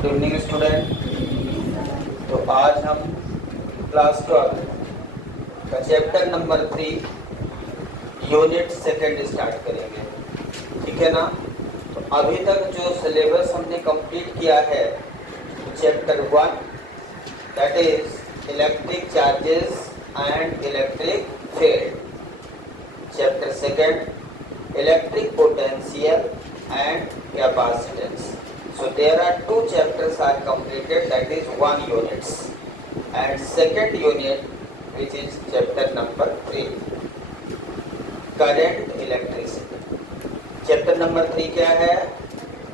Good evening student. तो आज हम क्लास 12 का chapter number 3 unit second start करेंगे, ठीक है ना। तो अभी तक जो सिलेबस हमने कंप्लीट किया है, chapter 1 that is electric charges and electric field, chapter second electric potential and capacitance. So there are two chapters are completed, that is 1 units, and second unit which is chapter number 3 current electricity. Chapter number 3 क्या है?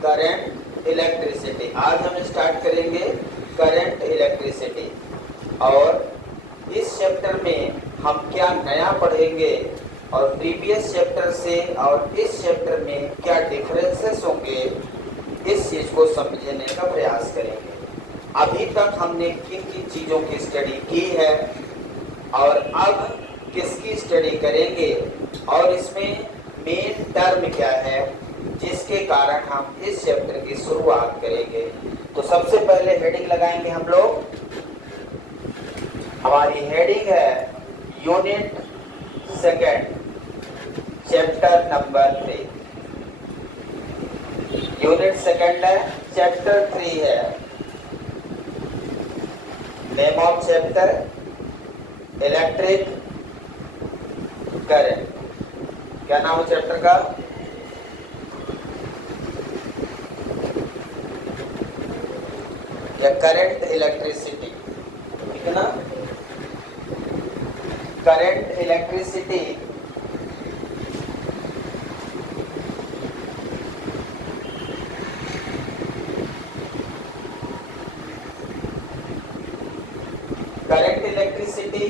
current electricity. आज हम start करेंगे current electricity और इस chapter में हम क्या नया पढ़ेंगे और प्रीवियस चैप्टर से और इस चैप्टर में क्या डिफरेंसेस होंगे, इस चीज को समझने का प्रयास करेंगे। अभी तक हमने किन किन चीजों की स्टडी की है और अब किसकी स्टडी करेंगे और इसमें मेन टर्म क्या है जिसके कारण हम इस चैप्टर की शुरुआत करेंगे। तो सबसे पहले हेडिंग लगाएंगे हम लोग। हमारी हेडिंग है unit second chapter number 3। Unit second है, चैप्टर 3 है। Name of chapter electric current. क्या नाम है चैप्टर का? या करंट इलेक्ट्रिसिटी, ठीक है ना। करंट इलेक्ट्रिसिटी करंट इलेक्ट्रिसिटी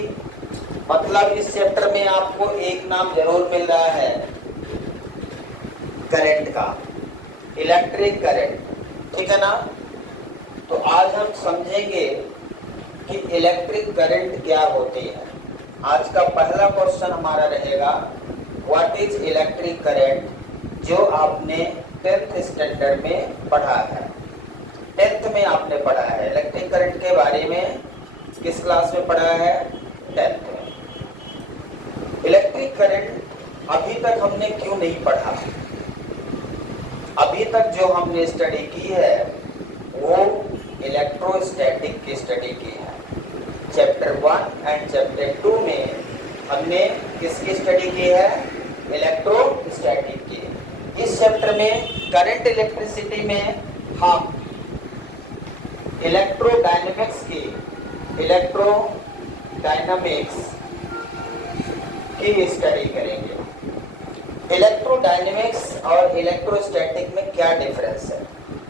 मतलब इस चैप्टर में आपको एक नाम जरूर मिल रहा है करंट का, इलेक्ट्रिक करंट, ठीक है ना। तो आज हम समझेंगे कि इलेक्ट्रिक करंट क्या होती है। आज का पहला क्वेश्चन हमारा रहेगा व्हाट इज इलेक्ट्रिक करंट, जो आपने 10th स्टैंडर्ड में पढ़ा है। 10th में आपने पढ़ा है इलेक्ट्रिक करंट के बारे में। किस क्लास में पढ़ा है? 10th में। इलेक्ट्रिक करंट अभी तक हमने क्यों नहीं पढ़ा? अभी तक जो हमने स्टडी की है वो इलेक्ट्रोस्टैटिक की स्टडी की है। चैप्टर 1 एंड चैप्टर 2 में हमने किसकी स्टडी की है? इलेक्ट्रोस्टैटिक की। इस चैप्टर में करंट इलेक्ट्रिसिटी में हम इलेक्ट्रोडायनेमिक्स की स्टडी करेंगे। इलेक्ट्रोडायनेमिक्स और इलेक्ट्रोस्टैटिक में क्या डिफरेंस है?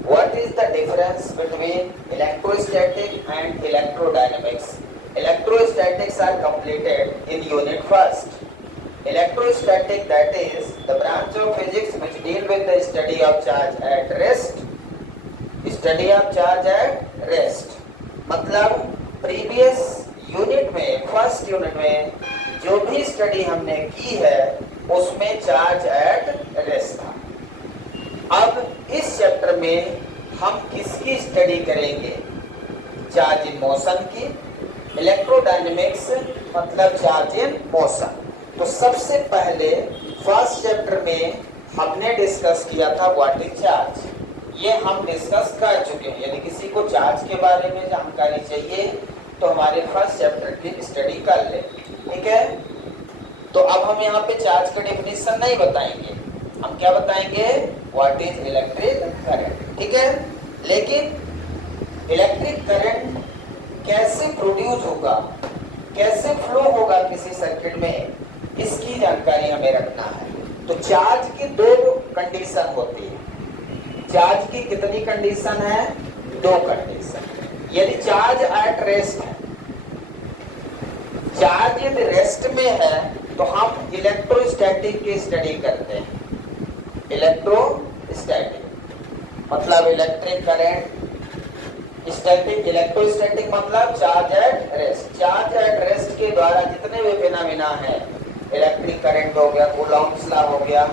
What is the difference between electrostatic and electrodynamics? Electrostatics are completed in unit first. Electrostatic, that is the branch of physics which deal with the study of charge at rest. Study of charge at rest मतलब previous unit में, first unit में जो भी study हमने की है उसमें charge at rest था। अब इस चैप्टर में हम किसकी स्टडी करेंगे? चार्ज इन मोशन की। इलेक्ट्रोडायनेमिक्स मतलब चार्ज इन मोशन। तो सबसे पहले फर्स्ट चैप्टर में हमने डिस्कस किया था व्हाट इज चार्ज। ये हम डिस्कस कर चुके हैं। यदि किसी को चार्ज के बारे में जानकारी चाहिए तो हमारे फर्स्ट चैप्टर की स्टडी कर ले, ठीक है। तो अब हम यहाँ पे चार्ज का डेफिनेशन नहीं बताएंगे, हम क्या बताएंगे? व्हाट इज इलेक्ट्रिक करंट, ठीक है। लेकिन इलेक्ट्रिक करंट कैसे प्रोड्यूस होगा, कैसे फ्लो होगा किसी सर्किट में, इसकी जानकारी हमें रखना है। तो चार्ज की दो कंडीशन होती है। चार्ज की कितनी कंडीशन है? 2 कंडीशन। यदि चार्ज एट रेस्ट है, चार्ज यदि रेस्ट में है तो हम इलेक्ट्रोस्टैटिक की स्टडी करते हैं। इलेक्ट्रोस्टैटिक मतलब इलेक्ट्रिक करंट, स्टैटिक इलेक्ट्रोस्टैटिक मतलब charge at rest. Charge at rest के द्वारा जितने भी फिनोमेना है, इलेक्ट्रिक करंट हो गया, कूलॉम्स लॉ हो गया,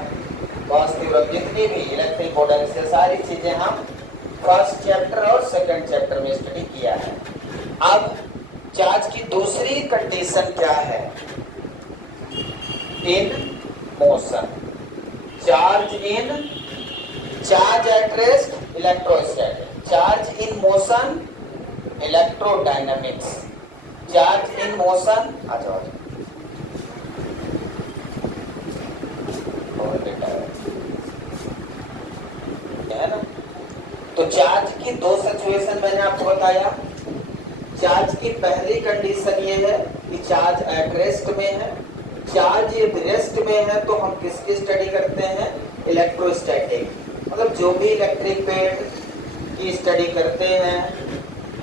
गॉस थ्योरम, जितनी भी इलेक्ट्रिक पोटेंशियल, सारी चीजें हम फर्स्ट चैप्टर और सेकंड चैप्टर में स्टडी किया है। अब चार्ज की दूसरी कंडीशन क्या है? In motion, charge at rest electrostatic, charge in motion electrodynamics, charge in motion. आ जाओ है ना। तो चार्ज की दो सिचुएशन मैंने आपको बताया। चार्ज की पहली कंडीशन ये है कि चार्ज एट रेस्ट में है। चार्ज यदि रेस्ट में है तो हम किसकी स्टडी करते हैं? इलेक्ट्रोस्टैटिक, मतलब जो भी इलेक्ट्रिक फील्ड की स्टडी करते हैं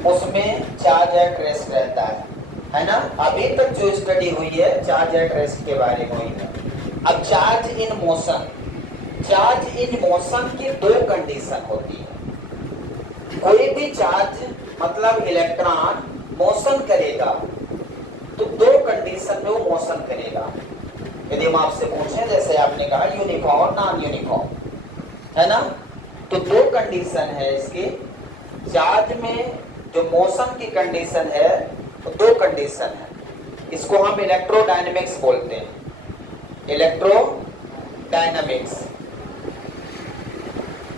उसमें चार्ज एट रेस्ट रहता है ना। अभी तक जो स्टडी हुई है चार्ज एट रेस्ट के बारे में हुई है। अब charge in motion, charge in motion की दो कंडीशन होती है। कोई भी चार्ज मतलब इलेक्ट्रॉन मोशन करेगा तो दो कंडीशन में वो मोशन करेगा। यदि हम आपसे पूछें, जैसे आपने कहा यूनिफॉर्म नॉन यूनिफॉर्म, है ना, तो दो कंडीशन है इसकी। चार्ज में जो मोशन की कंडीशन है तो दो कंडीशन है। इसको हम इलेक्ट्रोडायनेमिक्स बोलते हैं, इलेक्ट्रोडायनामिक्स।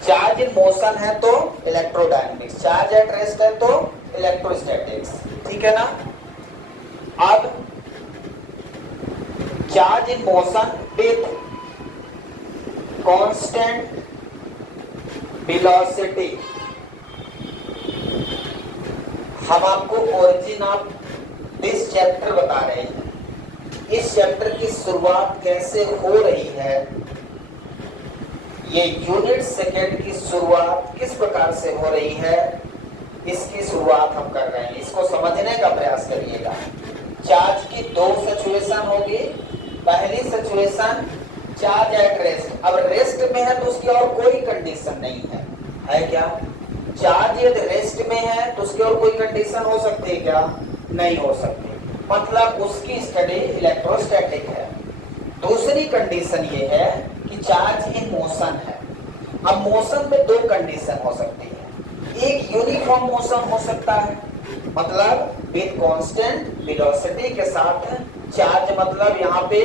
चार्ज इन मोशन है तो इलेक्ट्रोडायनामिक्स, चार्ज एट रेस्ट है तो इलेक्ट्रोस्टैटिक्स, ठीक है ना। अब charge in motion with constant velocity, हम आपको ओरिजिन ऑफ दिस चैप्टर बता रहे हैं। इस चैप्टर की शुरुआत कैसे हो रही है, ये यूनिट सेकेंड की शुरुआत किस प्रकार से हो रही है, इसकी शुरुआत हम कर रहे हैं। इसको समझने का प्रयास करिएगा। चार्ज की दो सिचुएशन होगी। पहली सिचुएशन चार्ज एट रेस्ट। अब रेस्ट में है तो उसकी और कोई कंडीशन नहीं है क्या? चार्ज यदि रेस्ट में है तो उसकी और कोई कंडीशन हो सकती है क्या? नहीं हो सकती, मतलब उसकी स्टडी इलेक्ट्रोस्टैटिक है। दूसरी कंडीशन ये है कि चार्ज इन मोशन है। अब मोशन में दो कंडीशन हो सकती है। एक यूनिफॉर्म मोशन हो सकता है, मतलब विद कांस्टेंट वेलोसिटी के साथ चार्ज, मतलब यहाँ पे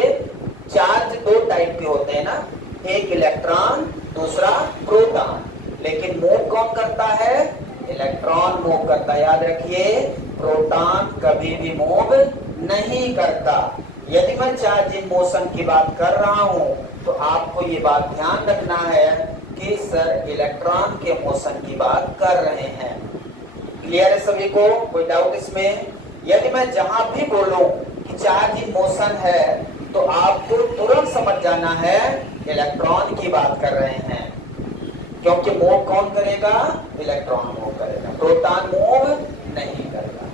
चार्ज दो टाइप के होते हैं ना, एक इलेक्ट्रॉन दूसरा प्रोटॉन। लेकिन मूव कौन करता है? इलेक्ट्रॉन मूव करता है। याद रखिए, प्रोटॉन कभी भी मूव नहीं करता। यदि मैं चार्ज इन मोशन की बात कर रहा हूं तो आपको ये बात ध्यान रखना है कि सर इलेक्ट्रॉन के मोशन की बात कर रहे हैं। क्लियर है सभी को? कोई डाउट इसमें? यदि मैं जहां भी बोलूं कि चार्ज इन मोशन है तो आपको तुरंत समझ जाना है इलेक्ट्रॉन की बात कर रहे हैं, क्योंकि मूव कौन करेगा? इलेक्ट्रॉन मूव करेगा, प्रोटॉन मूव नहीं करेगा।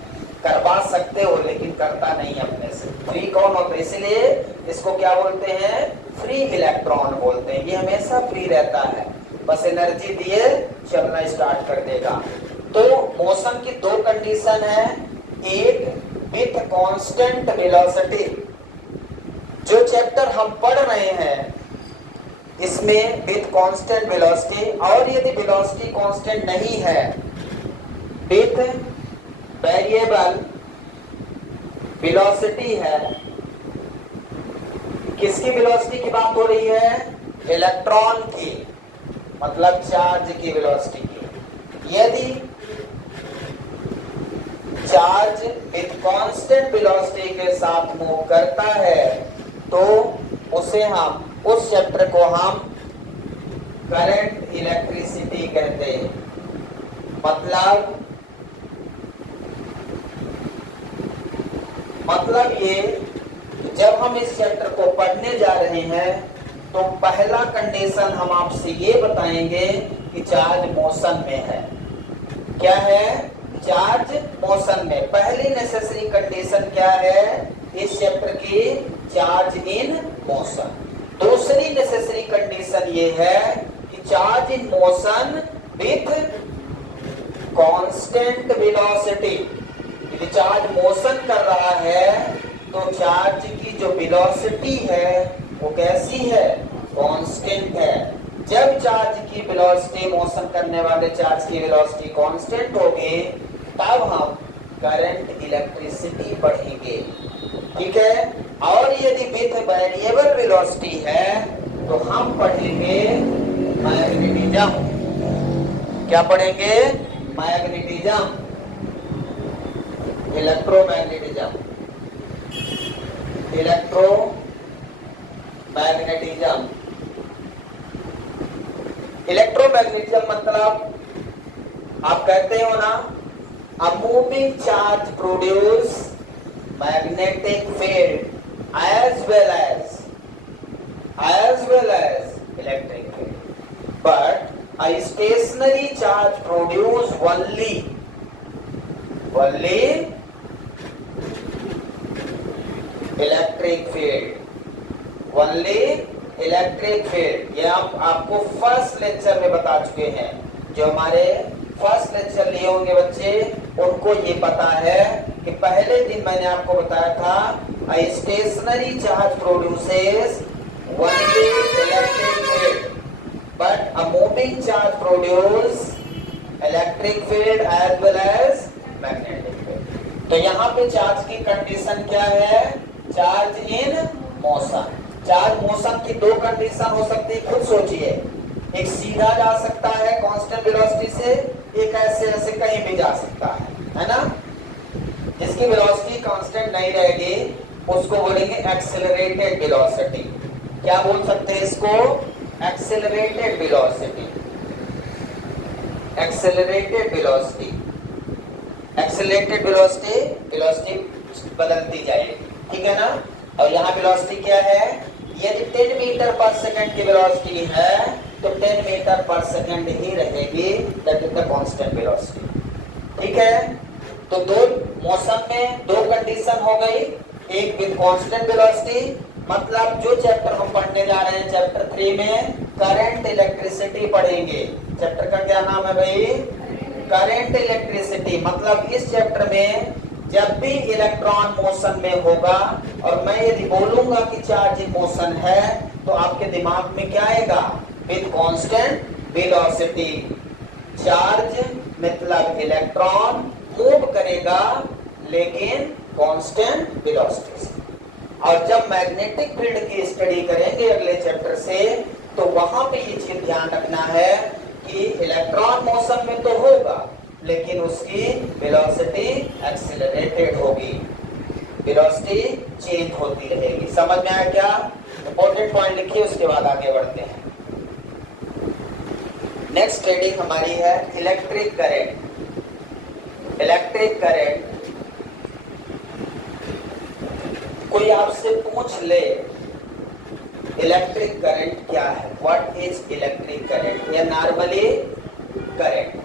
करवा सकते हो लेकिन करता नहीं अपने से। फ्री कौन होता है? इसलिए इसको क्या बोलते हैं? फ्री इलेक्ट्रॉन बोलते हैं। ये हमेशा फ्री रहता है, बस एनर्जी दिए चलना स्टार्ट कर देगा। तो मोशन की दो कंडीशन है, एक विथ कांस्टेंट वेलोसिटी। जो चैप्टर हम पढ़ रहे हैं इसमें विथ कांस्टेंट वेलोसिटी, और यदि वेलोसिटी कांस्टेंट नहीं है, विथ वेरिएबल वेलोसिटी है। किसकी वेलोसिटी की बात हो रही है? इलेक्ट्रॉन की, मतलब चार्ज की वेलोसिटी की। यदि चार्ज विथ कांस्टेंट वेलोसिटी के साथ मूव करता है तो उसे हम, उस चैप्टर को हम करंट इलेक्ट्रिसिटी कहते हैं। मतलब ये, जब हम इस चैप्टर को पढ़ने जा रहे हैं तो पहला कंडीशन हम आपसे ये बताएंगे कि चार्ज मोशन में है। क्या है? चार्ज मोशन में। पहली नेसेसरी कंडीशन क्या है इस चैप्टर की? Charge in motion. दूसरी नेसेसरी कंडीशन ये है कि charge in motion with constant velocity. यदि चार्ज मोशन कर रहा है तो चार्ज की जो वेलोसिटी है वो कैसी है? कांस्टेंट है। जब चार्ज की वेलोसिटी, मोशन करने वाले चार्ज की वेलोसिटी कांस्टेंट होगी, तब हम करंट, इलेक्ट्रिसिटी पढ़ेंगे। ठीक है। और यदि विथ वेरिएबल वेलोसिटी है तो हम पढ़ेंगे मैग्नेटिज्म। क्या पढ़ेंगे? Magnetism, electromagnetism. इलेक्ट्रोमैग्नेटिज्म, इलेक्ट्रोमैग्नेटिज्म मतलब आप कहते हो ना, a moving charge produce magnetic field as well as electric field, but a stationary charge produce only electric field, only electric field. ये आपको फर्स्ट लेक्चर में बता चुके हैं। जो हमारे फर्स्ट लेक्चर लिए होंगे बच्चे, उनको ये पता है कि पहले दिन मैंने आपको बताया था stationary charge produces only electric field, but a moving charge produce electric field as well as magnetic field. तो यहाँ पे चार्ज की कंडीशन क्या है? Charge in motion. Charge motion की दो कंडीशन हो सकती है, खुद सोचिए। एक सीधा जा सकता है कांस्टेंट वेलोसिटी से, एक ऐसे ऐसे कहीं भी जा सकता है ना। जिसकी वेलोसिटी कांस्टेंट नहीं रहेगी उसको बोलेंगे एक्सेलरेटेड वेलोसिटी। क्या बोल सकते हैं इसको? Accelerated velocity. Accelerated velocity, accelerated velocity, velocity बदलती जाएगी। ठीक है ना। और यहाँ वेलोसिटी क्या है? यदि 10 मीटर पर सेकंड की वेलोसिटी है तो 10 मीटर पर सेकंड ही रहेगी, that is the constant velocity. ठीक है। तो दो मोशन में दो कंडीशन हो गई, एक विद कांस्टेंट वेलोसिटी, मतलब जो चैप्टर हम पढ़ने जा रहे हैं चैप्टर 3 में करंट इलेक्ट्रिसिटी पढ़ेंगे। चैप्टर का क्या नाम है भाई? Current electricity. मतलब इस चैप्टर में जब भी इलेक्ट्रॉन मोशन में होगा और मैं यदि बोलूंगा कि चार्ज इन मोशन है तो आपके दिमाग में क्या आएगा? With constant velocity. चार्ज मतलब इलेक्ट्रॉन मूव करेगा लेकिन कांस्टेंट वेलोसिटी से। और जब मैग्नेटिक फील्ड की स्टडी करेंगे अगले चैप्टर से, तो वहां पे ये चीज ध्यान रखना है कि इलेक्ट्रॉन मोशन में तो होगा लेकिन उसकी वेलोसिटी एक्सेलरेटेड होगी, वेलोसिटी चेंज होती रहेगी। समझ में आया क्या? इंपॉर्टेंट पॉइंट लिखिए, उसके बाद आगे बढ़ते हैं। नेक्स्ट ट्रेडिंग हमारी है इलेक्ट्रिक करंट। इलेक्ट्रिक करंट, कोई आपसे पूछ ले इलेक्ट्रिक करंट क्या है, व्हाट इज इलेक्ट्रिक करंट या नॉर्मली करंट।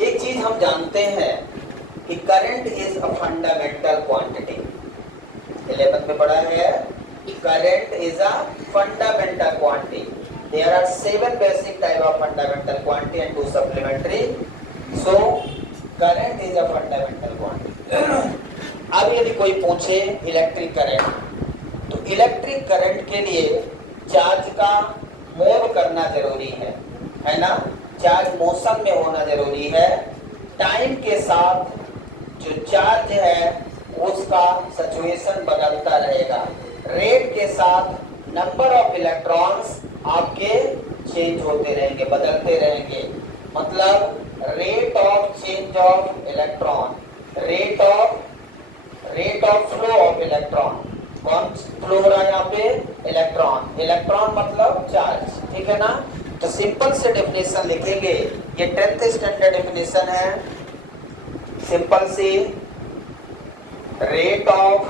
एक चीज हम जानते हैं कि current is a fundamental quantity. 11th में पढ़ा है current is a fundamental quantity. There are 7 basic type of fundamental quantity and 2 supplementary. So current is a fundamental quantity. अब यदि कोई पूछे इलेक्ट्रिक करंट, तो इलेक्ट्रिक करंट के लिए चार्ज का मूव करना जरूरी है ना। चार्ज मोशन में होना जरूरी है। टाइम के साथ जो चार्ज है उसका सिचुएशन बदलता रहेगा। रेट के साथ नंबर ऑफ इलेक्ट्रॉन्स आपके चेंज होते रहेंगे, बदलते रहेंगे। मतलब rate of change of electron, rate of flow of electron. कौन फ्लो हो रहा है यहाँ पे? इलेक्ट्रॉन। इलेक्ट्रॉन मतलब चार्ज। ठीक है ना। तो सिंपल से डेफिनेशन लिखेंगे, ये 10th स्टैंडर्ड डेफिनेशन है। सिंपल सी, rate of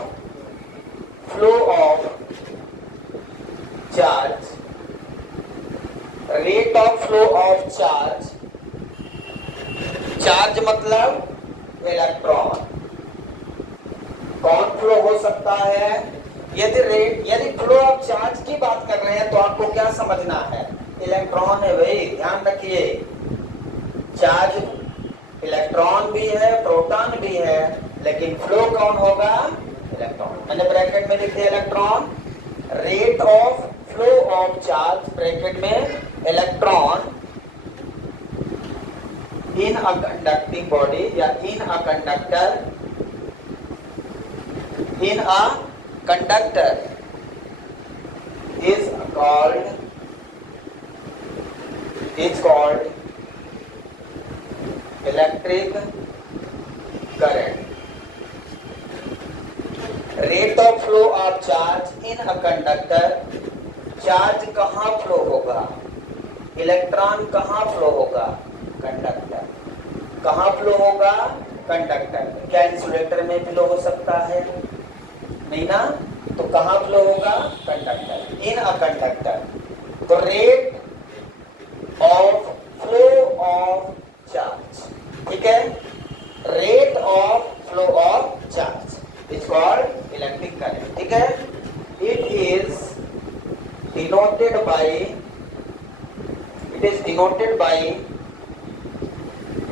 flow of charge, rate of flow of charge, charge मतलब इलेक्ट्रॉन। कौन फ्लो हो सकता है? यदि फ्लो ऑफ चार्ज की बात कर रहे हैं तो आपको क्या समझना है? इलेक्ट्रॉन है भाई, ध्यान रखिए। चार्ज इलेक्ट्रॉन भी है, प्रोटॉन भी है, लेकिन फ्लो कौन होगा? इलेक्ट्रॉन। मैंने ब्रैकेट में लिखे electron. Rate of flow of charge bracket में electron in a conducting body या in a conductor, in a conductor is called electric current. Rate of flow of charge in a conductor, charge कहाँ flow होगा, electron कहाँ flow होगा, conductor. कहाँ flow होगा, conductor. क्या insulator में flow हो सकता है, नहीं ना, तो कहाँ फ्लो होगा, कंडक्टर, इन अ कंडक्टर। तो rate of flow of charge, ठीक है, rate of flow of charge is called electric current, ठीक है। It is denoted by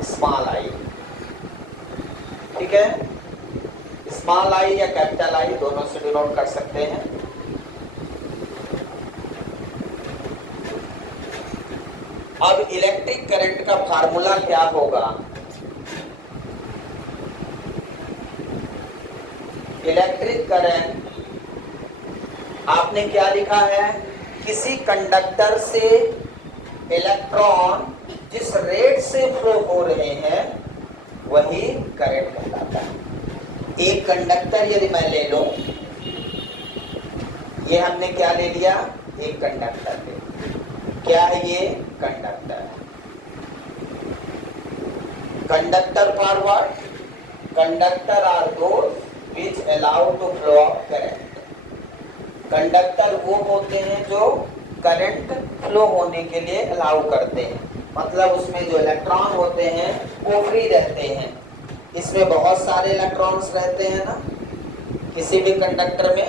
small I, ठीक है, स्मॉल आई या कैपिटल आई दोनों से डिनोट कर सकते हैं। अब इलेक्ट्रिक करंट का फार्मूला क्या होगा, इलेक्ट्रिक करंट आपने क्या लिखा है, किसी कंडक्टर से इलेक्ट्रॉन जिस रेट से फ्लो हो रहे हैं वही करंट कहलाता है। एक कंडक्टर यदि मैं ले लूं, ये हमने क्या ले लिया, एक कंडक्टर ले, क्या है ये, conductor. Conductor forward, conductor are those which allow to flow of current. Conductor वो होते हैं जो करंट फ्लो होने के लिए अलाउ करते हैं, मतलब उसमें जो इलेक्ट्रॉन होते हैं वो फ्री रहते हैं। इसमें बहुत सारे इलेक्ट्रॉन्स रहते हैं ना, किसी भी कंडक्टर में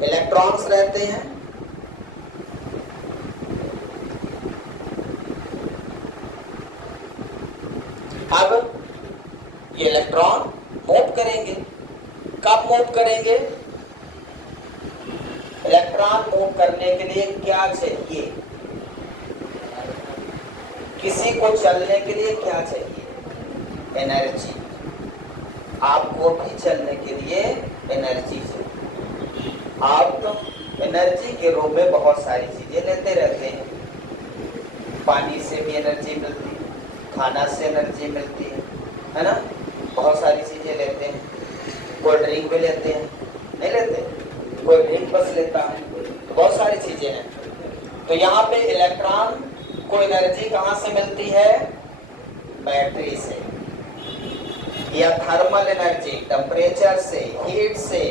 इलेक्ट्रॉन्स रहते हैं। अब ये इलेक्ट्रॉन मूव करेंगे, कब मूव करेंगे, इलेक्ट्रॉन मूव करने के लिए क्या चाहिए, किसी को चलने के लिए क्या चाहिए, एनर्जी। आपको भी चलने के लिए एनर्जी चाहिए। आप तो एनर्जी के रूप में बहुत सारी चीजें लेते रहते हैं, पानी से भी एनर्जी मिलती है, खाना से एनर्जी मिलती है ना, बहुत सारी चीजें लेते हैं, कोल्ड ड्रिंक भी लेते हैं, नहीं लेते, कोल्ड ड्रिंक बस लेता है, तो बहुत सारी चीजें हैं। तो यहाँ पे इलेक्ट्रॉन को एनर्जी कहाँ से मिलती है, बैटरी से, या थर्मल एनर्जी टेम्परेचर से, हीट से,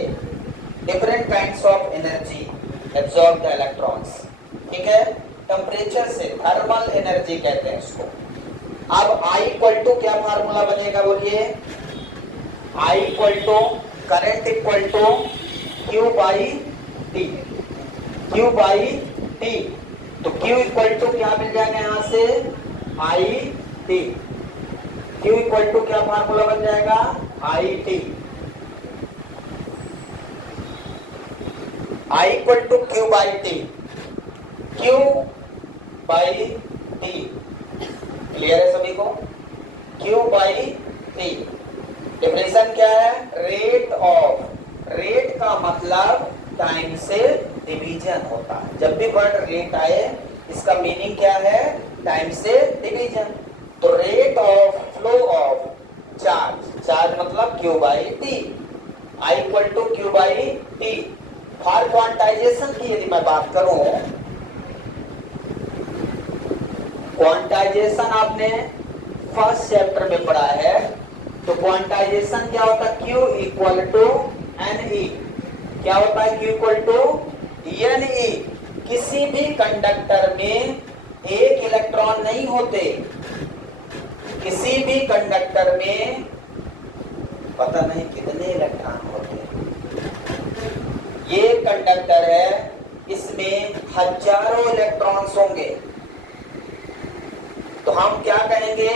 different kinds of energy absorb the electrons, ठीक है, टेम्परेचर से थर्मल एनर्जी कहते हैं इसको। अब I इक्वल टू क्या फार्मूला बनेगा, बोलिए, I equal to current equal to Q by T, Q by T. तो Q इक्वल टू क्या मिल जाएगा यहां से, I T. Q equal to क्या फार्मूला बन जाएगा, I T. I equal to Q by T, Q by T, clear है सभी को, Q बाई टी। डेफिनेशन क्या है, रेट ऑफ, रेट का मतलब टाइम से डिवीजन होता है। जब भी वर्ड रेट आए इसका मीनिंग क्या है, टाइम से डिवीजन। तो rate of flow of charge, charge मतलब Q by T, I equal to Q by T. For quantization की यदि मैं बात करूं, क्वांटाइजेशन आपने फर्स्ट चैप्टर में पढ़ा है, तो क्वांटाइजेशन क्या होता है, Q इक्वल टू NE। क्या होता है, Q इक्वल टू NE। किसी भी कंडक्टर में एक इलेक्ट्रॉन नहीं होते, किसी भी कंडक्टर में पता नहीं कितने इलेक्ट्रॉन होते। ये कंडक्टर है, इसमें हजारों इलेक्ट्रॉन्स होंगे, तो हम क्या कहेंगे,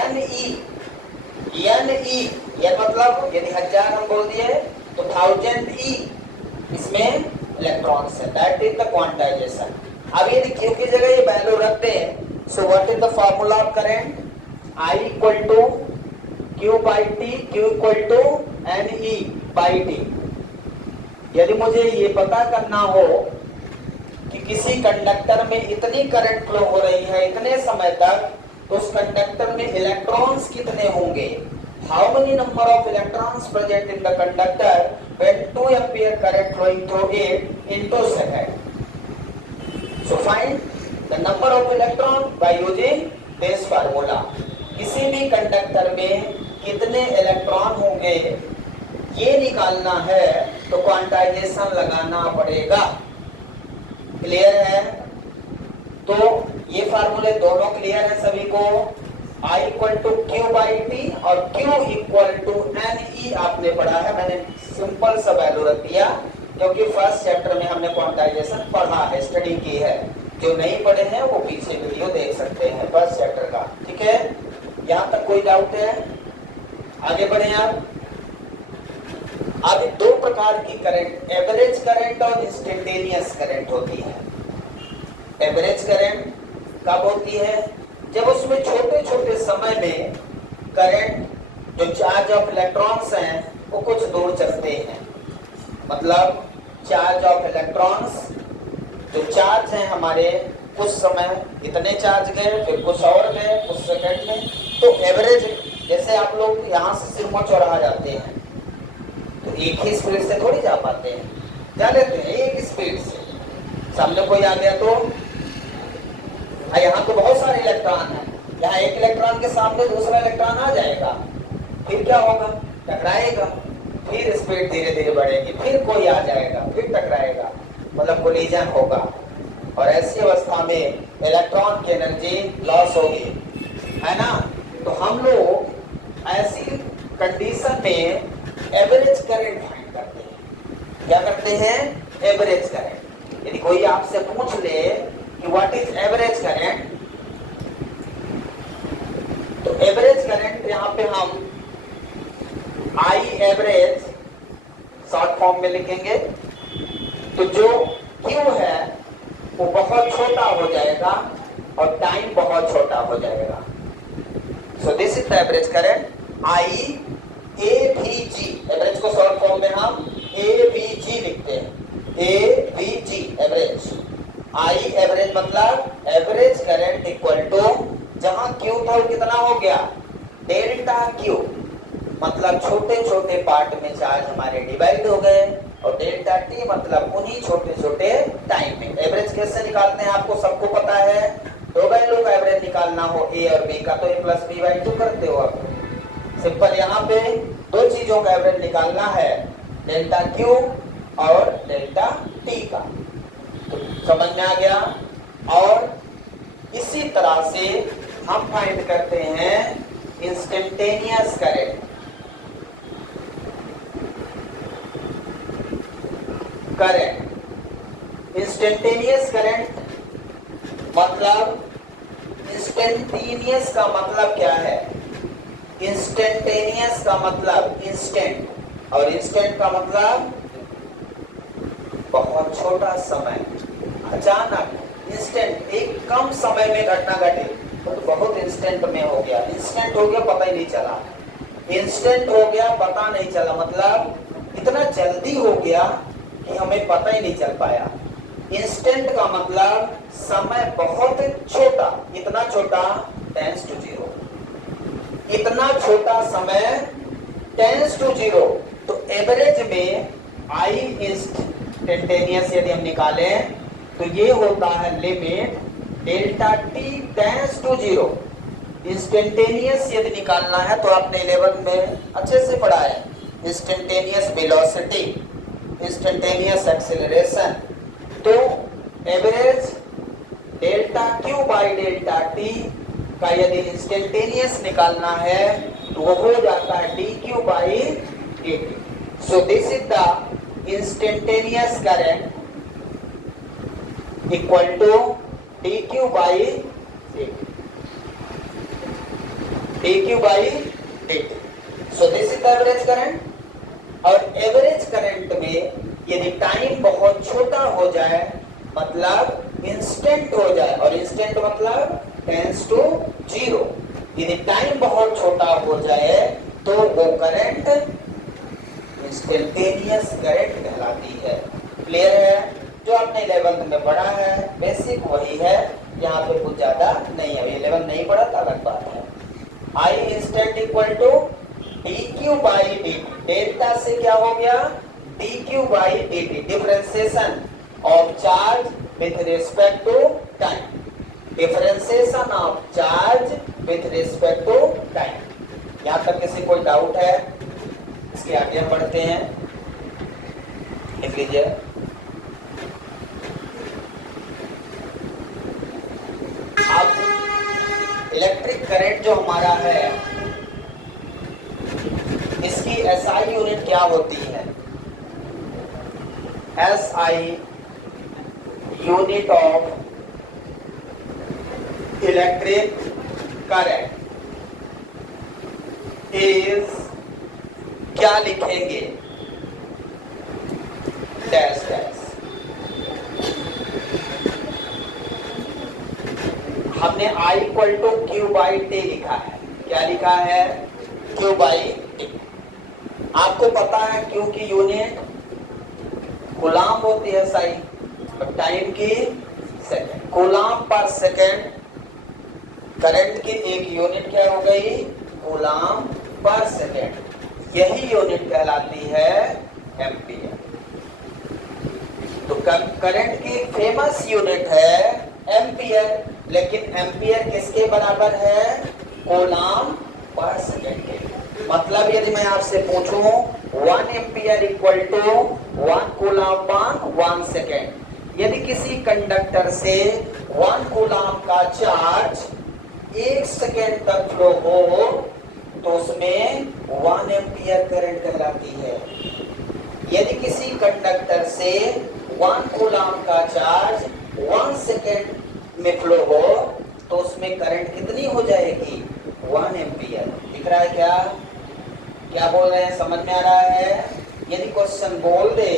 NE। NE यह मतलब यदि 1000 हम बोल दिए तो 1000 E इसमें इलेक्ट्रॉन्स है, दैट इज द क्वांटाइजेशन। अब यदि Q की जगह ये वैल्यू रख दें, so what is the formula of current? I equal to Q by T, Q equal to NE by T. यदि मुझे ये पता करना हो कि किसी कंडक्टर में इतनी करंट फ्लो हो रही है इतने समय तक, तो उस कंडक्टर में इलेक्ट्रॉन्स कितने होंगे? How many number of electrons present in the conductor when 2 ampere current flowing through it in 2 second? So find the number of electron by using this formula. किसी भी कंडक्टर में कितने इलेक्ट्रॉन होंगे ये निकालना है तो क्वांटाइजेशन लगाना पड़ेगा। क्लियर है? तो ये फार्मूले दोनों क्लियर है सभी को? I equal to Q by T और Q इक्वल टू NE आपने पढ़ा है, मैंने सिंपल सा वैल्यू रख दिया क्योंकि फर्स्ट चैप्टर में हमने क्वांटाइजेशन पढ़ा है, स्टडी की है। जो नहीं पढ़े हैं वो पीछे वीडियो देख सकते हैं फर्स्ट चैप्टर का। ठीक है, यहाँ तक कोई डाउट है? आगे बढ़े आप। अब दो प्रकार की करंट, एवरेज करंट और इंस्टेंटेनियस करंट होती है। एवरेज करंट कब होती है? जब उसमें छोटे छोटे समय में करंट, जो चार्ज ऑफ इलेक्ट्रॉन्स हैं वो कुछ दूर चलते हैं। मतलब चार्ज ऑफ इलेक्ट्रॉन्स, जो चार्ज हैं हमारे, कुछ समय इतने चार्ज गए, फिर कुछ और गए कुछ सेकंड में। तो एवरेज, जैसे आप लोग यहाँ से सिरमा चौराहा जाते हैं तो एक ही स्पीड से थोड़ी जा पाते हैं, जा लेते हैं एक स्पीड से। सामने कोई आ गया तो यहाँ तो बहुत सारे इलेक्ट्रॉन हैं, यहाँ एक इलेक्ट्रॉन के सामने दूसरा इलेक्ट्रॉन आ जाएगा, फिर क्या होगा? टकराएगा, फिर स्पीड धीरे धीरे बढ़ेगी, फिर कोई आ जाएगा, फिर टकराएगा, मतलब कोलिजन होगा। और ऐसी अवस्था में इलेक्ट्रॉन की एनर्जी लॉस होगी, है ना? तो हम लोग ऐसी कंडीशन में एवरेज करंट फाइंड करते हैं। क्या करते हैं? Average current. यदि कोई आपसे पूछ ले कि व्हाट इज एवरेज करंट, तो एवरेज करंट यहाँ पे हम I एवरेज शॉर्ट फॉर्म में लिखेंगे। तो जो Q है वो बहुत छोटा हो जाएगा और टाइम बहुत छोटा हो जाएगा। सो this is the average current I AVG। Average को शॉर्ट फॉर्म में हम AVG लिखते हैं, AVG एवरेज। I एवरेज मतलब एवरेज करंट इक्वल टू, जहां Q था वो कितना हो गया? डेल्टा Q, मतलब छोटे छोटे पार्ट में चार्ज हमारे डिवाइड हो गए, और डेल्टा T मतलब उन्हीं छोटे छोटे टाइम में। एवरेज कैसे निकालते हैं आपको सबको पता है। दो वैल्यू का एवरेज निकालना हो A और B का तो A प्लस B बाई 2 करते हो आप। सिंपल, यहाँ पे दो चीजों का एवरेज निकालना है, डेल्टा Q और डेल्टा T का। तो समझ में आ गया? और इसी तरह से हम फाइंड करते हैं इंस्टेंटेनियस करंट। इंस्टेंटेनियस करंट मतलब, इंस्टेंटेनियस का मतलब क्या है? इंस्टेंटेनियस का मतलब इंस्टेंट, और इंस्टेंट का मतलब बहुत छोटा समय, अचानक, इंस्टेंट, एक कम समय में घटना घटी तो बहुत इंस्टेंट में हो गया। इंस्टेंट हो गया पता ही नहीं चला, इंस्टेंट हो गया पता नहीं चला, मतलब इतना जल्दी हो गया कि हमें पता ही नहीं चल पाया। इंस्टेंट का मतलब समय बहुत छोटा, इतना छोटा 10 to 0, इतना छोटा समय 10 to 0। तो एवरेज में I इंस्टेंटेनियस यदि हम निकालें तो ये होता है limit delta T 10 to 0। Instantaneous यदि निकालना है तो आपने 11 में अच्छे से पढ़ा है, इंस्टेंटेनियस वेलोसिटी, इंस्टेंटेनियस एक्सेलरेशन। तो average delta Q by delta T का यदि इंस्टेंटेनियस निकालना है तो वो हो जाता है dQ by dt। So this is the instantaneous current equal to dQ by dt, dQ by dt। So this is the average current. और एवरेज करंट में यदि टाइम बहुत छोटा हो जाए, मतलब इंस्टेंट हो जाए, और इंस्टेंट मतलब टेंस टू 0, यदि टाइम बहुत छोटा हो जाए तो वो करंट इंस्टेंटेनियस करंट कहलाती है। क्लियर है? जो आपने 11th में पढ़ा है बेसिक वही है, यहाँ पे कुछ ज्यादा नहीं है। 11 नहीं पढ़ा तो अलग बात है। I instant equal to d q by d t, delta से क्या हो गया d q by d t, differentiation of charge with respect to time, differentiation of charge with respect to time. यहां तक किसी कोई डाउट है? इसके आगे हम बढ़ते हैं, लिख लीजिए। अब इलेक्ट्रिक करंट जो हमारा है इसकी एसआई यूनिट क्या होती है? SI unit of electric current is, क्या लिखेंगे? Dash dash. हमने I equal to Q by T लिखा है। क्या लिखा है? Q by T. आपको पता है क्यू की यूनिट कूलाम होती है सही, और टाइम की सेकंड। कूलाम पर सेकंड, करंट की एक यूनिट क्या हो गई? कूलाम पर सेकंड। यही यूनिट कहलाती है एम्पियर। तो करंट की फेमस यूनिट है एम्पियर, लेकिन एम्पियर किसके बराबर है? कूलाम पर सेकंड के। मतलब यदि मैं आपसे पूछूं 1 एम्पियर इक्वल टू 1 कूलाम पर 1 सेकेंड, यदि किसी कंडक्टर से 1 कूलाम का चार्ज 1 सेकेंड तक फ्लो हो तो उसमें 1 एम्पियर करंट कहलाती है। यदि किसी कंडक्टर से 1 कूलाम का चार्ज 1 सेकेंड में फ्लो हो तो उसमें करंट कितनी हो जाएगी? 1 एम्पियर। दिख रहा है क्या? क्या बोल रहे हैं? समझ में आ रहा है? यदि क्वेश्चन बोल दे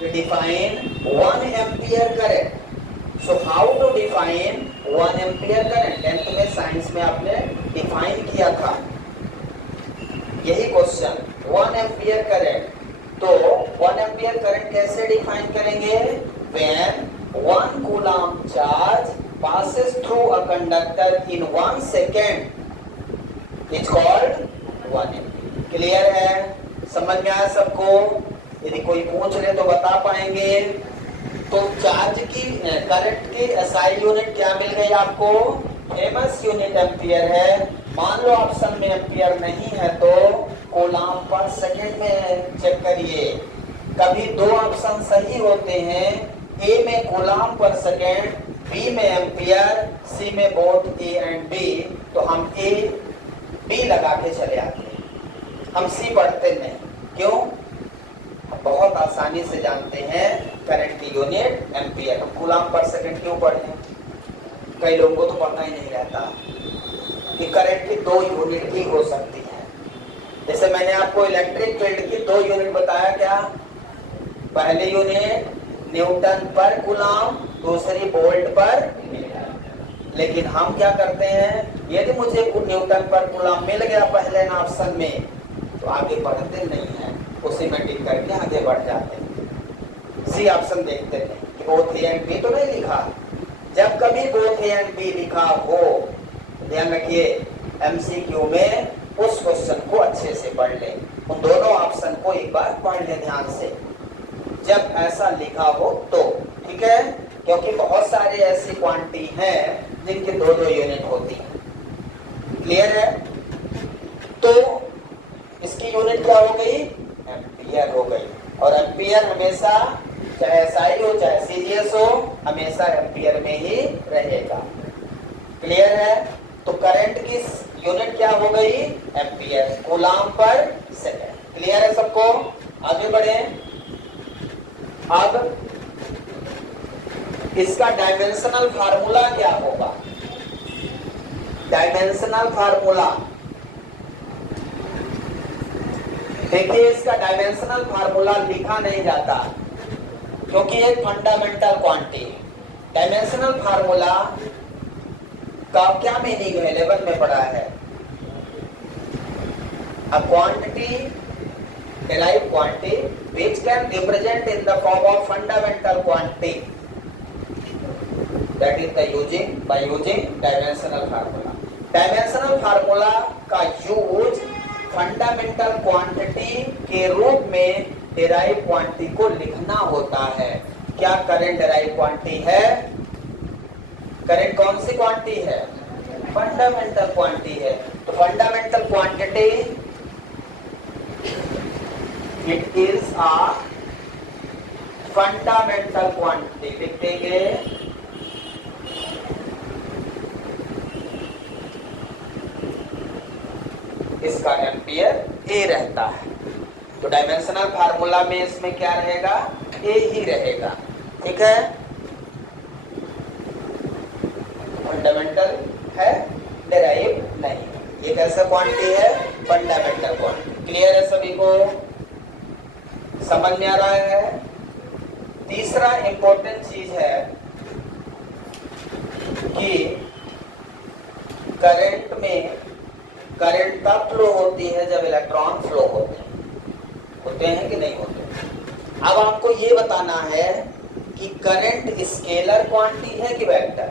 कि define 1 ampere current, so how to define 1 ampere current? 10th में साइंस में आपने डिफाइन किया था यही क्वेश्चन, 1 एम्पियर करंट। तो 1 एम्पियर करंट कैसे डिफाइन करेंगे? When 1 coulomb charge passes through a conductor in 1 second is called 1 ampere। Clear है? समझ में आया सबको? यदि कोई पूछ ले तो बता पाएंगे। तो चार्ज की करंट की एसआई यूनिट क्या मिल गई आपको? फेमस यूनिट एम्पियर है। मान लो ऑप्शन में एम्पियर नहीं है तो कूलाम पर सेकंड में चेक करिए। कभी दो ऑप्शन सही होते हैं, ए में कूलाम पर सेकंड, बी में एम्पियर, सी में बोथ ए एंड बी, तो हम ए बी लगा के चले आते हैं, हम सी पढ़ते नहीं। क्यों? हम बहुत आसानी से जानते हैं करंट की यूनिट एम्पियर। हम कूलाम पर सेकंड क्यों पढ़े? कई लोगों को तो पता ही नहीं रहता कि करंट की 2 यूनिट भी हो सकती है। जैसे मैंने आपको इलेक्ट्रिक फील्ड की 2 यूनिट बताया, क्या? पहली यूनिट न्यूटन पर कूलाम, दूसरी वोल्ट पर मीटर। लेकिन हम क्या करते हैं, यदि मुझे न्यूटन पर कूलाम मिल गया पहले ऑप्शन में तो आगे बढ़ते नहीं है, उसी में टिक करके आगे बढ़ जाते हैं। सी ऑप्शन देखते हैं कि बोथ ए एंड बी तो नहीं लिखा। जब कभी बोथ ए एंड बी लिखा हो, ध्यान रखिए एमसीक्यू में उस क्वेश्चन को अच्छे से पढ़ ले, उन दोनों ऑप्शन को एक बार पढ़ ले ध्यान से, जब ऐसा लिखा हो तो। ठीक है? क्योंकि बहुत सारे ऐसी क्वांटिटी हैं जिनकी 2-2 यूनिट होती है। क्लियर है? तो इसकी यूनिट क्या हो गई? एम्पियर हो गई। और एम्पियर हमेशा चाहे एसआई हो चाहे सीजीएस हो, हमेशा एम्पियर में ही रहेगा। क्लियर है? तो करंट की यूनिट क्या हो गई? एम्पियर, कूलाम पर सेकंड। क्लियर है सबको? आगे बढ़े। अब इसका डायमेंशनल फार्मूला क्या होगा? डायमेंशनल फार्मूला देखिए, इसका डायमेंशनल फार्मूला लिखा नहीं जाता क्योंकि एक फंडामेंटल क्वांटिटी है। डायमेंशनल फार्मूला का क्या मीनिंग है, 11 में पढ़ा है। A quantity, derived quantity which can represent in the form of fundamental quantity, that is the using dimensional formula. Dimensional formula का यूज फंडामेंटल क्वांटिटी के रूप में डेराइव क्वांटिटी को लिखना होता है। क्या करंट डेराइव क्वांटिटी है? करंट कौन सी क्वांटिटी है? फंडामेंटल क्वांटिटी है। तो fundamental quantity it is a fundamental quantity. लिख देंगे इसका एम्पियर ए रहता है। तो डायमेंशनल फार्मूला में इसमें क्या रहेगा? ए ही रहेगा। ठीक है, फंडामेंटल है, डेराइव नहीं। ये कैसा क्वांटिटी है? Fundamental quantity. क्लियर है सभी को? समझ में आ रहा है? तीसरा इंपॉर्टेंट चीज है कि करंट में करंट तब फ्लो होती है जब इलेक्ट्रॉन फ्लो होते हैं कि नहीं होते। अब आपको ये बताना है कि करंट स्केलर क्वांटिटी है कि वेक्टर।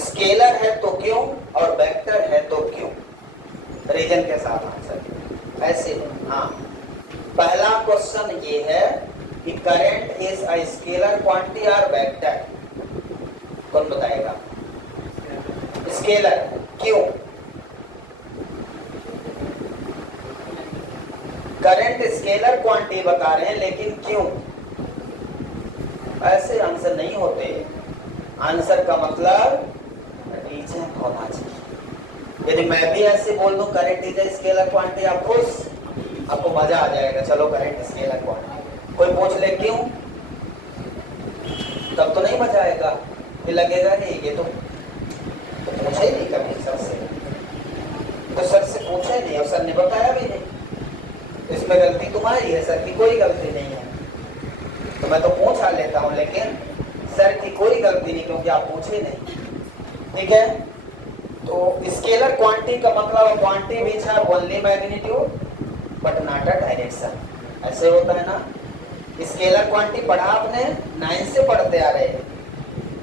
स्केलर है तो क्यों और वेक्टर है तो क्यों? रीजन के साथ आंसर ऐसे। हाँ, पहला क्वेश्चन ये है कि current is a scalar quantity और वेक्टर। कौन बताएगा? स्केलर। क्यों? करंट स्केलर क्वांटिटी बता रहे हैं, लेकिन क्यों? ऐसे आंसर नहीं होते। आंसर का मतलब रीजन होना चाहिए। यदि मैं भी ऐसे बोल दूं करंट इज स्केलर क्वांटिटी, आप खुश, आपको मजा आ जाएगा, चलो करंट स्केलर क्वांटिटी। कोई पूछ ले क्यों, तब तो नहीं मजा आएगा, फिर लगेगा नहीं ये तो पूछे ही नहीं कभी सर से, तो सर से पूछे नहीं और सर ने बताया भी नहीं। इसमें गलती तुम्हारी है, सर की कोई गलती नहीं है। तो मैं तो पूछा लेता हूँ, लेकिन सर की कोई गलती नहीं, क्योंकि आप पूछे नहीं। ठीक है, तो स्केलर क्वांटिटी का मतलब quantity which have only magnitude but not a direction. ऐसे होता है ना। स्केलर क्वांटिटी पढ़ा आपने, 9 से पढ़ते आ रहे हैं,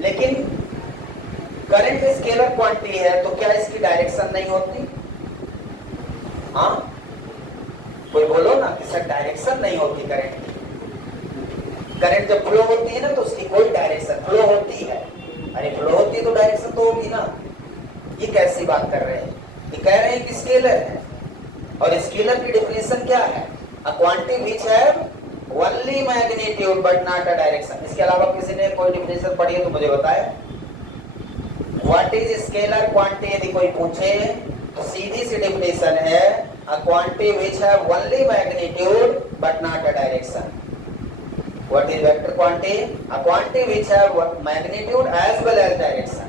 लेकिन करंट स्केलर क्वांटिटी है तो क्या इसकी डायरेक्शन नहीं होती? हाँ, कोई बोलो ना कि सर डायरेक्शन नहीं होती करंट की। करंट जब फ्लो होती है ना तो उसकी कोई डायरेक्शन, फ्लो होती है, अरे फ्लो होती है तो डायरेक्शन तो होगी ना। ये कैसी बात कर रहे हैं? ये कह रहे हैं कि स्केलर है, और स्केलर की डेफिनेशन क्या है? A quantity which have only magnitude but not a direction. इसके अलावा किसी ने कोई डेफिनेशन पढ़ी है तो मुझे बताए। व्हाट इज स्केलर क्वांटिटी यदि कोई पूछे तो सीधी सी डेफिनेशन है a quantity which have only magnitude but not a direction. What is vector quantity? A quantity which have magnitude as well as direction.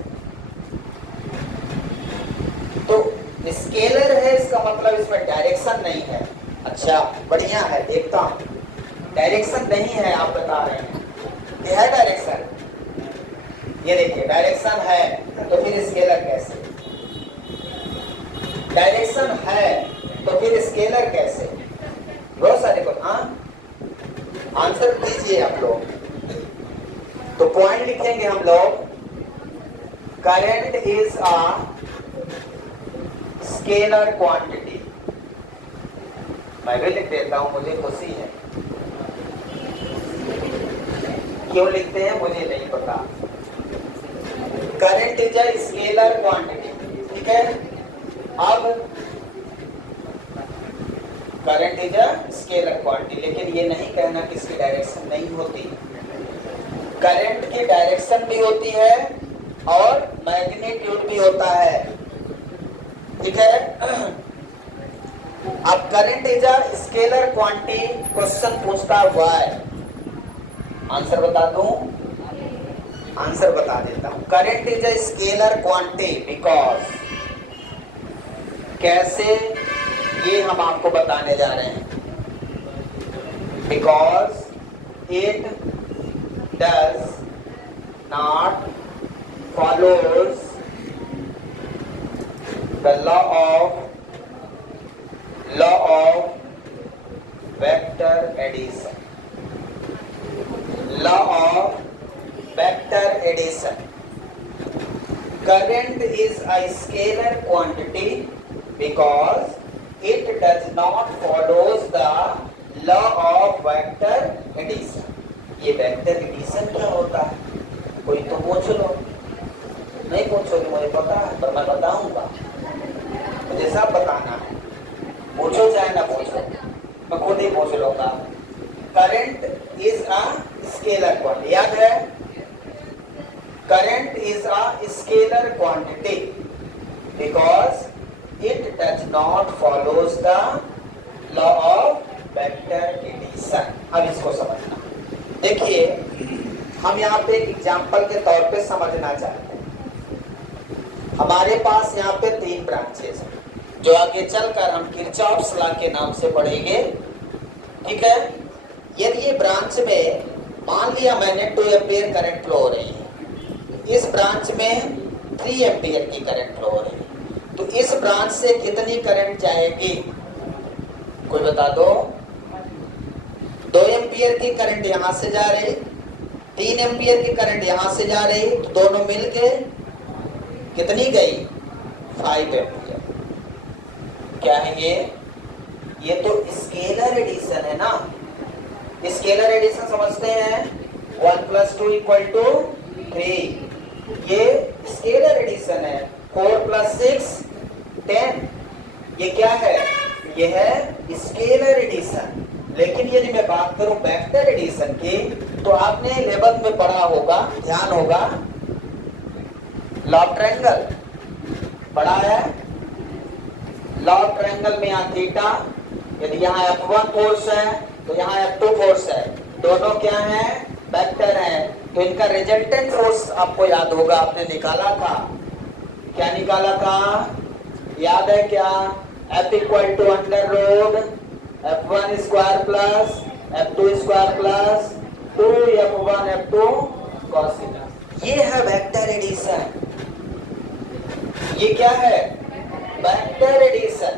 तो स्केलर है, इसका मतलब इसमें डायरेक्शन नहीं है। अच्छा, बढ़िया है, देखता हूं। डायरेक्शन नहीं है आप बता रहे हैं, ये है डायरेक्शन। ये देखिए डायरेक्शन है तो फिर स्केलर कैसे? डायरेक्शन है तो फिर स्केलर कैसे? बहुत सारे को हाँ आंसर दीजिए आप लोग। तो पॉइंट लिखेंगे हम लोग, current is a scalar quantity. मैं भी लिख देता हूं, मुझे खुशी है। क्यों लिखते हैं मुझे नहीं पता। Current is a scalar quantity. ठीक है, अब current is a scalar quantity, लेकिन ये नहीं कहना कि इसकी डायरेक्शन नहीं होती। करंट की डायरेक्शन भी होती है और मैग्नीट्यूड भी होता है। ठीक है, अब current is a scalar quantity, question पूछता व्हाई। आंसर बता दूं? आंसर बता देता हूं। Current is a scalar quantity because, कैसे ये हम आपको बताने जा रहे हैं। Because it does not follows the law of vector addition. Law of vector addition. Current is a scalar quantity because it does not follows the law of vector addition. ये vector addition क्या होता है? कोई तो पूछ लो। नहीं पूछोगे, मुझे पता है, पर मैं बताऊंगा। मुझे सब बताना है, पूछो चाहे ना पूछो, मैं खुद ही पूछ लूंगा। Current is a scalar quantity, याद है? Current is a scalar quantity because it does not follows the law of vector addition. अब इसको समझना। देखिए, हम यहाँ पे एक एग्जाम्पल के तौर पे समझना चाहते हैं। हमारे पास यहाँ पे 3 ब्रांचेस हैं जो आगे चलकर हम किरचॉफ्स लॉ के नाम से पढ़ेंगे। ठीक है? यदि ये ब्रांच में मान लिया मैंने 2 एम्पियर करंट फ्लो हो रही है, इस ब्रांच में 3 एम्पियर की करंट फ्लो हो रही है, तो इस ब्रांच से कितनी करंट जाएगी? कोई बता दो। 2 एम्पियर की करंट यहां से जा रही, 3 एम्पियर की करंट यहां से जा रही, तो दोनों मिलके कितनी गई? 5 एम्पियर। क्या है ये? ये तो स्केलर एडिशन है ना। स्केलर एडिशन समझते हैं, 1 + 2 = 3। ये स्केलर एडिशन है। 4 + 6 10। ये क्या है? ये है स्केलर एडिशन। लेकिन यदि मैं बात करूं वेक्टर एडिशन की, तो आपने 11th में पढ़ा होगा, ध्यान होगा, लॉ ऑफ ट्रायंगल पढ़ा है। लॉ ऑफ ट्रायंगल में यहाँ थीटा, यदि यहाँ F1 फोर्स है तो यहाँ F2 फोर्स है, दोनों क्या है? वेक्टर है। तो इनका रिजल्टेंट फोर्स आपको याद होगा, आपने निकाला था। क्या निकाला था? याद है क्या? F = √F1² + F2² + 2F1 F2 cos θ। ये है वेक्टर एडिशन। ये क्या है? Vector addition.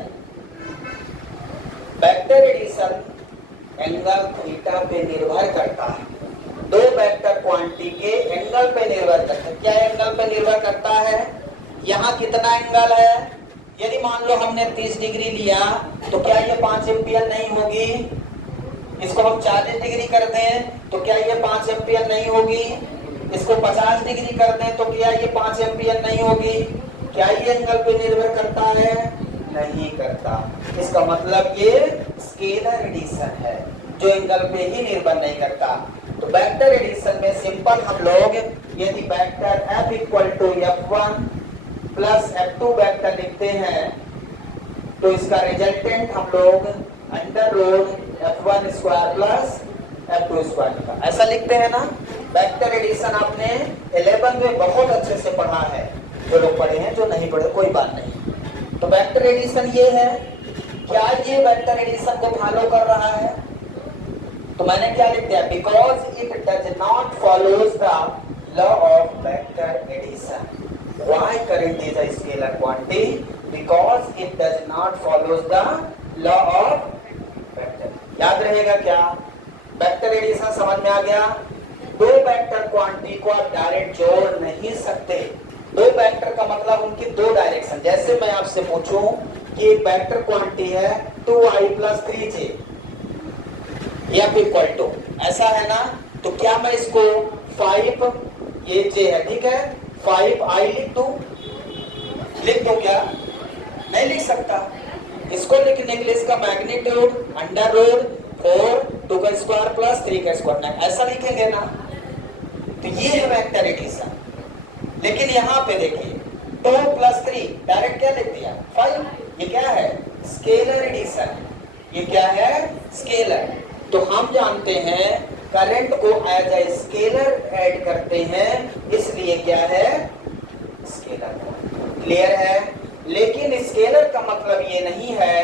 Vector addition angle theta पे निर्भर करता है। 2 वेक्टर क्वांटिटी के एंगल पे निर्भर करता है। क्या एंगल पे निर्भर करता है? यहाँ कितना एंगल है? यदि मान लो हमने 30 डिग्री लिया, तो क्या ये 5 एम्पियर नहीं होगी? इसको हम 40 डिग्री कर दें तो क्या ये 5 एम्पियर नहीं होगी? इसको 50 डिग्री कर दें तो क्या ये 5 एम्पियर नहीं होगी? क्या ये एंगल पे निर्भर करता है? नहीं करता। इसका मतलब ये स्केलर एडिशन है जो एंगल पे ही निर्भर नहीं करता। तो वेक्टर एडिशन में सिंपल हम लोग यदि vector F = F1 + F2 vector लिखते हैं, तो इसका रिजल्टेंट हम लोग √F1² + F2² लिखा। ऐसा लिखते हैं ना। वेक्टर एडिशन आपने 11th में बहुत अच्छे से पढ़ा है। जो लोग पढ़े हैं, जो नहीं पढ़े कोई बात नहीं। तो वेक्टर एडिशन ये है। क्या ये वेक्टर एडिशन को फॉलो कर रहा है? तो मैंने क्या लिख दिया? Because it does not follows the law of vector addition. Why current is a scalar quantity? Because it does not follows the law of vector. याद रहेगा क्या? वेक्टर एडिशन समझ में आ गया? 2 वेक्टर क्वांटिटी को आप डायरेक्ट जोड़ नहीं सकते। 2 वेक्टर का मतलब उनकी 2 डायरेक्शन। जैसे मैं आपसे पूछूं कि एक वेक्टर क्वांटिटी है 2i + 3j, F = ऐसा है ना, तो क्या मैं इसको 5, ये j है, ठीक है, 5i लिख दूं? लिख दूं क्या? नहीं लिख सकता। इसको लिखने के लिए इसका मैग्नीट्यूड √4 2² + 3² ऐसा लिखेंगे ना। तो ये है वेक्टर एडिशन। लेकिन यहाँ पे देखिए 2 + 3 डायरेक्ट क्या लिख दिया? 5। ये क्या है? Scalar addition. ये क्या है? स्केलर। तो हम जानते हैं करंट को एज ए स्केलर ऐड करते हैं, इसलिए क्या है? स्केलर। क्लियर है? लेकिन स्केलर का मतलब ये नहीं है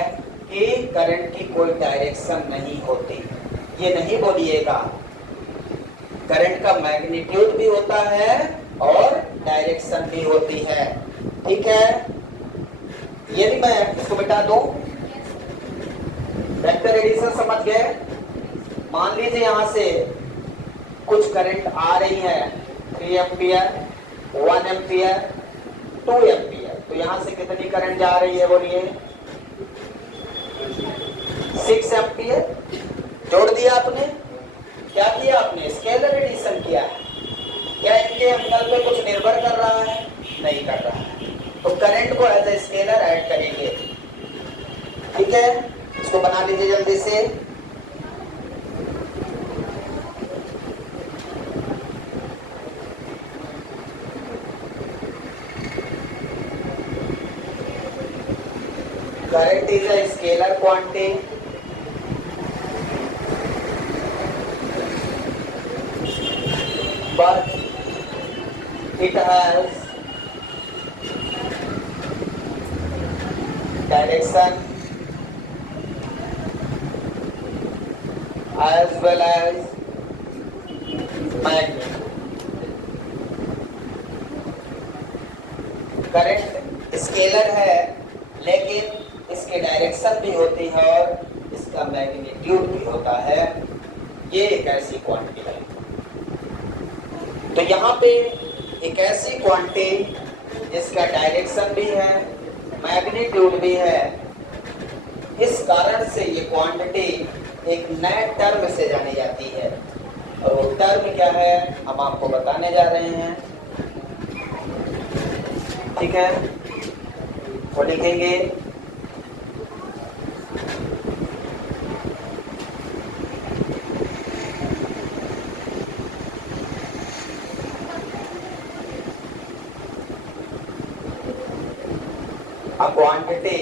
कि करंट की कोई डायरेक्शन नहीं होती। ये नहीं बोलिएगा। करंट का मैग्नीट्यूड भी होता है और डायरेक्शन भी होती है। ठीक है, यदि मैं इसको मिटा दूं, वेक्टर एडिशन समझ गए। मान लीजिए यहां से कुछ करंट आ रही है 3 एम्पियर, 1 एम्पियर, 2 एम्पियर, तो यहां से कितनी करंट जा रही है बोलिए? 6 एम्पियर। जोड़ दिया आपने, क्या किया आपने? स्केलर एडिशन किया है। क्या इनके एंगल पे कुछ निर्भर कर रहा है? नहीं कर रहा है, तो करंट को एज ए स्केलर ऐड करेंगे। ठीक है, इसको बना लीजिए जल्दी से। Current is a scalar quantity but it has direction as well as magnitude. Current scalar है, लेकिन इसके डायरेक्शन भी होती है और इसका मैग्नीट्यूड भी होता है। ये एक ऐसी क्वांटिटी है। तो यहाँ पे एक ऐसी क्वांटिटी जिसका डायरेक्शन भी है, मैग्नीट्यूड भी है। इस कारण से ये क्वांटिटी एक नए टर्म से जानी जाती है, और वो टर्म क्या है हम आपको बताने जा रहे हैं। ठीक है, वो लिखेंगे a quantity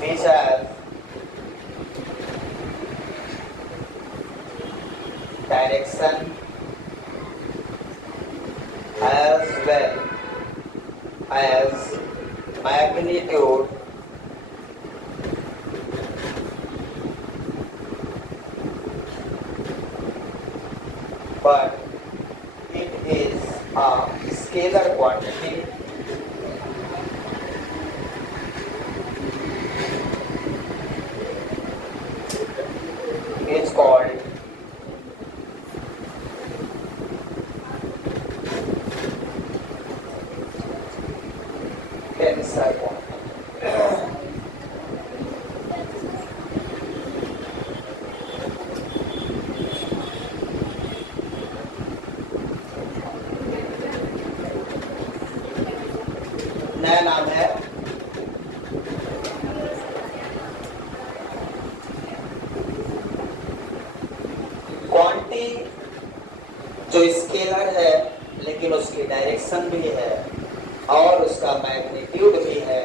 which has direction as well as magnitude but it is a scalar quantity is called tensor quantity. नया नाम है क्वांटिटी जो स्केलर है, लेकिन उसकी डायरेक्शन भी है और उसका मैग्नीट्यूड भी है।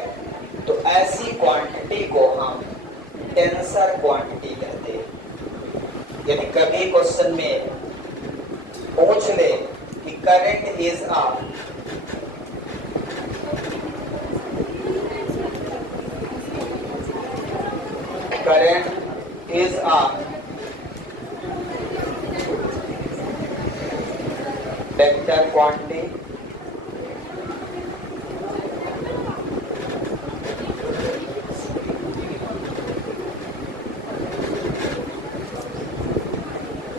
तो ऐसी क्वांटिटी को हम टेंसर क्वांटिटी कहते हैं। यदि कभी क्वेश्चन में पूछ ले कि current is a current is a vector quantity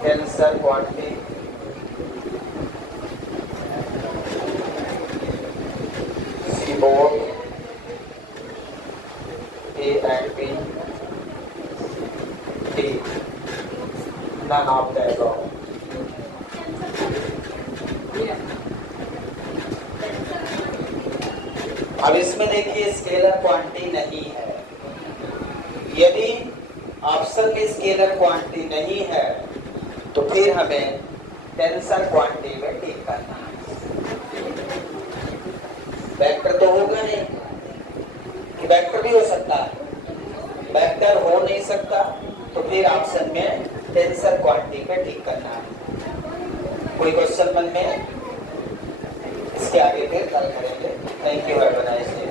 tensor quantity see both A and B none of the above. अब इसमें देखिए स्केलर क्वांटिटी नहीं है। यदि ऑप्शन में स्केलर क्वांटिटी नहीं है तो फिर हमें टेंसर क्वांटिटी में टिक करना है। वेक्टर तो होगा नहीं, कि वेक्टर भी हो सकता है, वेक्टर हो नहीं सकता, तो फिर ऑप्शन में टेंसर क्वांटिटी पे टिक करना है। कोई क्वेश्चन मन में? इसके आगे फिर कल करेंगे। Thank you, have a nice day.